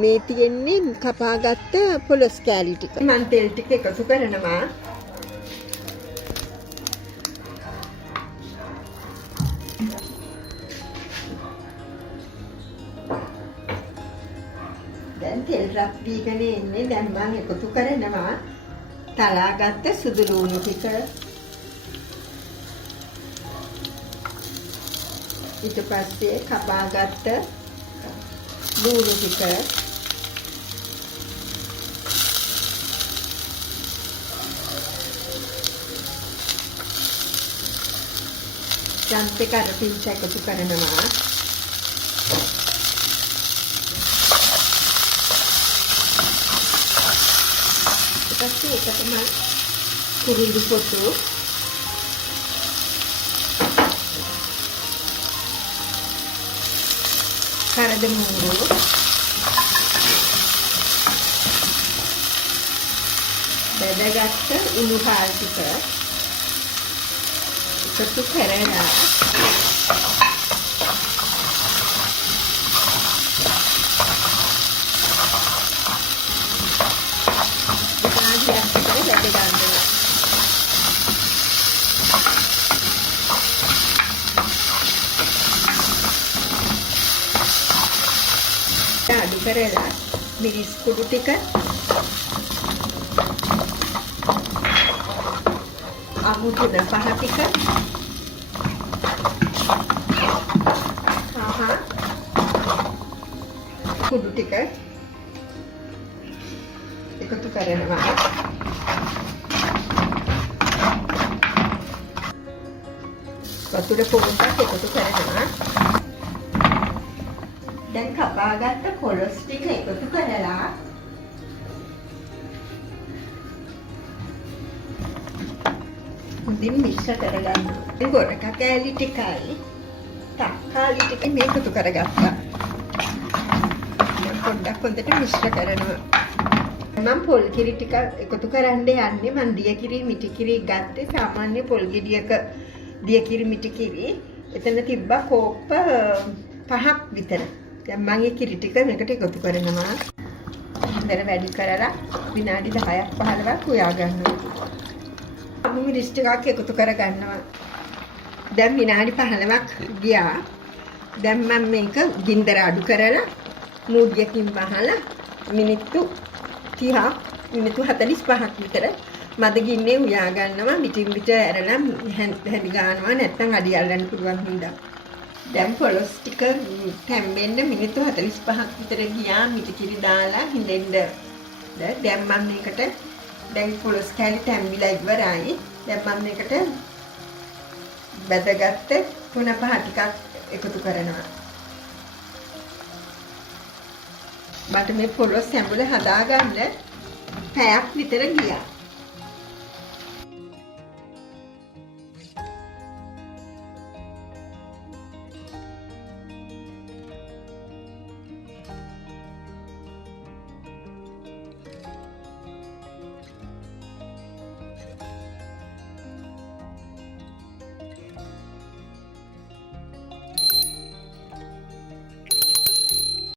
මේ තියෙන්නේ කපාගත්ත පොලොස් කෑලි ටික. මම තෙල් ටික එකතු කරනවා. දැන් තෙල් රත් වීගෙන ඉන්නේ. දැන් මම එකතු කරනවා තලාගත්ත සුදු ලුණු ටික. ඊට පස්සේ කපාගත්ත ලුණු ටික. ජන්තේ කරපිංච එකතු කරනවා. ඊපස්සේ ඒකටම කුරුඳු පොතු, කරදමූරු, බෙදගත්ත උණු හාල් ටික එකතු කරලා අඩු කරලා මිරිස් කුඩු ටික, අමුතුන පහ ටික, කුඩු ටික එකතු කරනවා. වතුර පොඩ්ඩක් එකතු කරනවා. දැන් කපාගත්ත පොලොස් ටික එකතු කරලා හොඳින් මික්ස් කරගන්නවා. ගොඩක කෑලි ටිකයි තක්කාලි ටික මේ එකතු කරගත්තා. පොඩ්ඩක් හොඳට මිශ්‍ර කරනවා. මම පොල් කිරි ටික එකතු කරන්න යන්නේ. මම දිය කිරි මිටි කිරි ගත්තේ සාමාන්‍ය පොල් ගෙඩියක දිය කිරි මිටි කිරි. එතන තිබ්බා කෝප්ප 5ක් විතර. දැන් මම ඒ කිරි ටික මේකට එකතු කරනවා. හොඳට වැඩි කරලා විනාඩි 10ක් 15ක් උයා ගන්නවා. අමු මිරිස් ටිකක් එකතු කර ගන්නවා. දැන් විනාඩි 15ක් ගියා. දැන් මම මේක ගින්දර අඩු කරලා මූඩියකින් වහලා මිනිත්තු 30ක් මිනිත්තු 45ක් විතර මද ගින්නේ උයා ගන්නවා. පිටින් පිට ඇරලා හැදි ගන්නවා. නැත්නම් අඩි අල්ලන්න පුළුවන් හින්දා. දැන් පොලොස් ටික තැම්බෙන්න මිනිත්තු 45ක් විතර ගියා. මිටි කිරි දාලා හිඳෙන්න. දැන් මම මේකට දැන් පොලොස් කෑලි තැම්බිලා ඉවරයි. දැන් මම මේකට බෙදගත්ත තුන පහ ටිකක් එකතු කරනවා. මට මේ පොලොස් සැඹුල හදාගන්න පැයක් විතර ගියා.